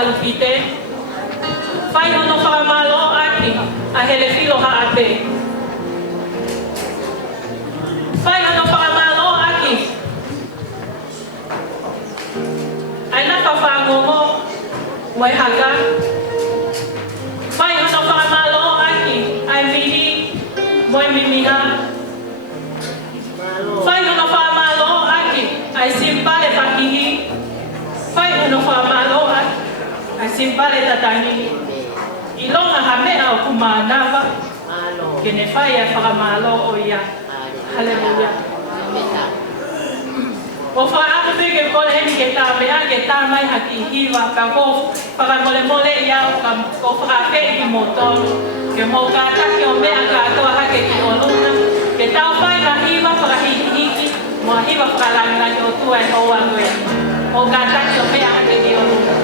talupite. Fai no whakamalo aki, a hele filo haate. Fai no whakamalo aki. Ai na whakangongo, wai haka. Fai no whakamalo aki, ai mihi, moi mimiha. Fai no whakamalo aki, ai simpale pakihi. Fai no whakamalo aki, ai simpale tatangi. Ilonga hamea o kumanawa. Kene fai a whakamalo o ia. Hallelujah. O whaaka whike kore hemi ke tā mea ke tā mai haki hiwa ka ko whakamole mole ia o ka whakake ki mo tonu. Ke mo ka taki o mea ka atoa hake ki o luna. Ke tau whai ka hiwa whakahiki hiki. Mo hiwa whakalangani o tua e hoa koe. O ka taki o mea hake ki o luna.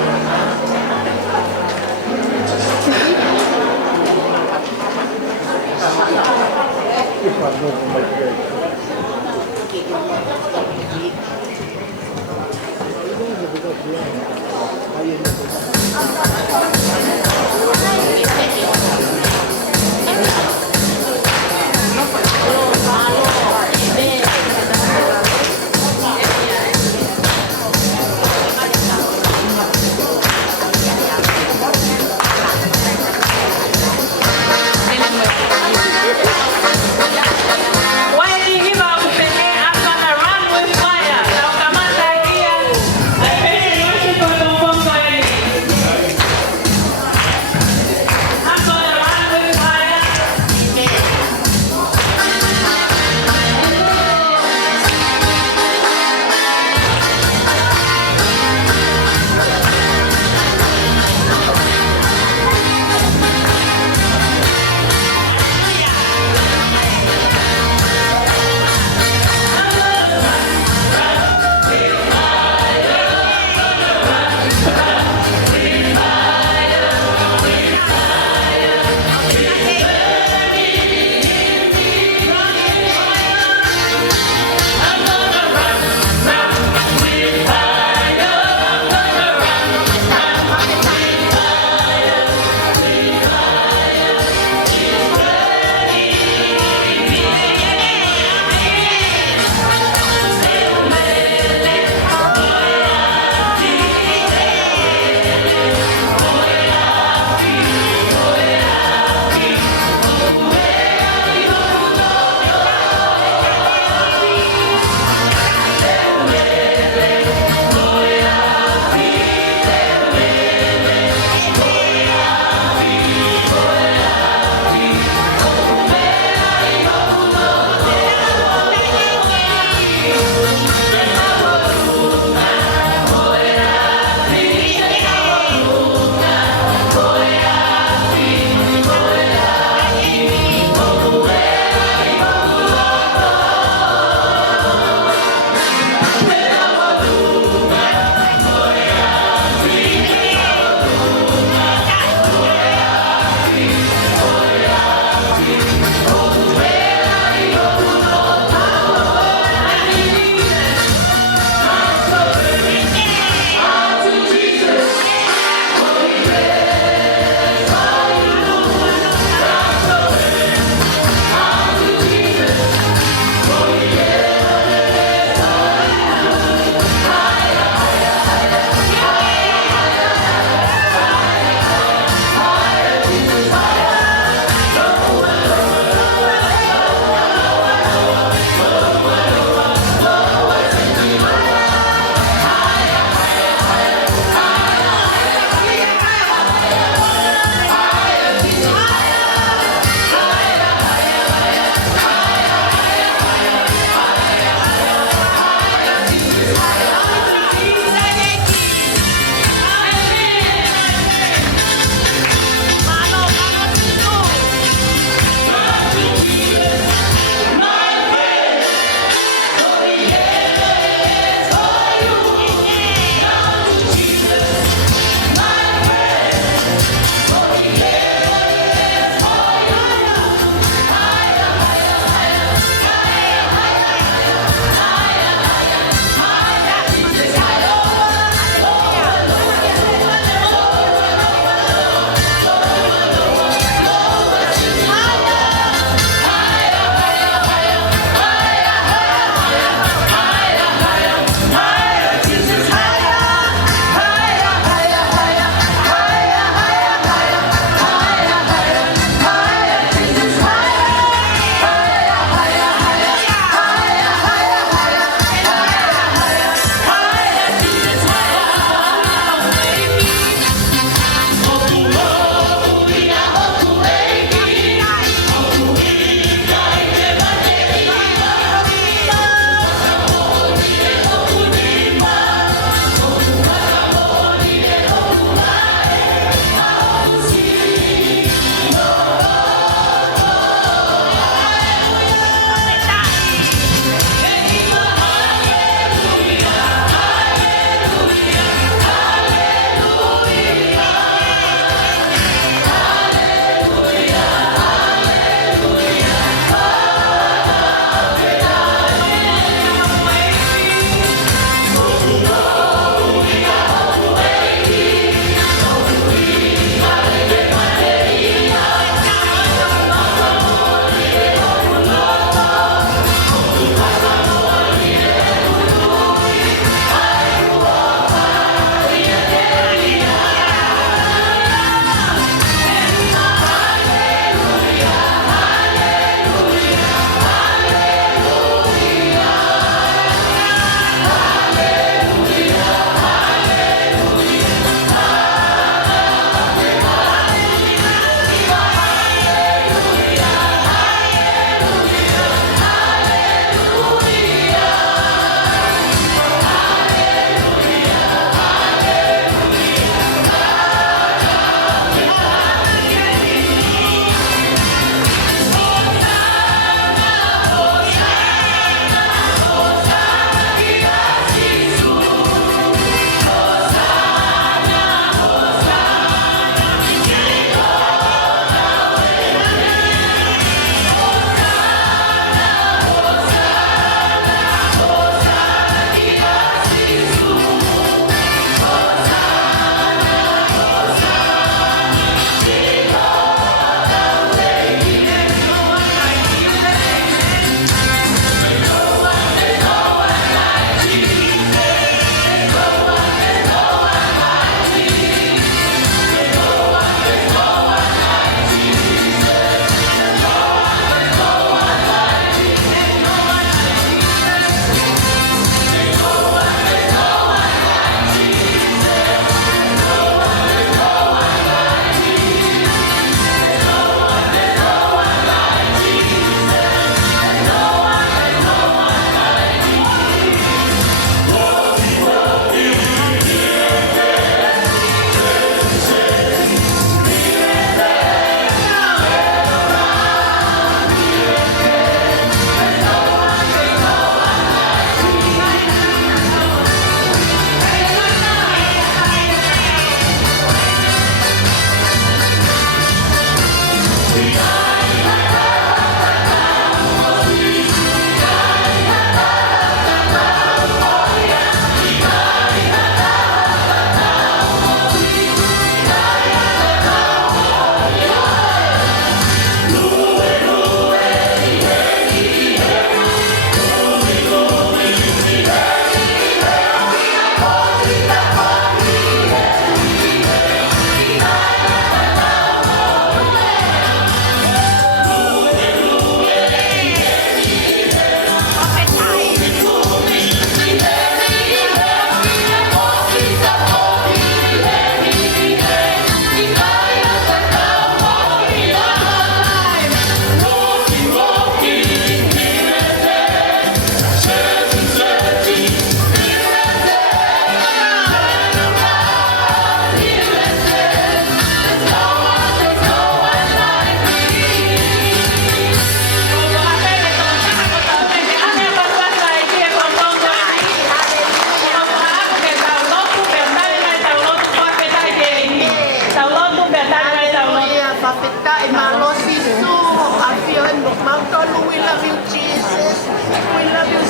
love you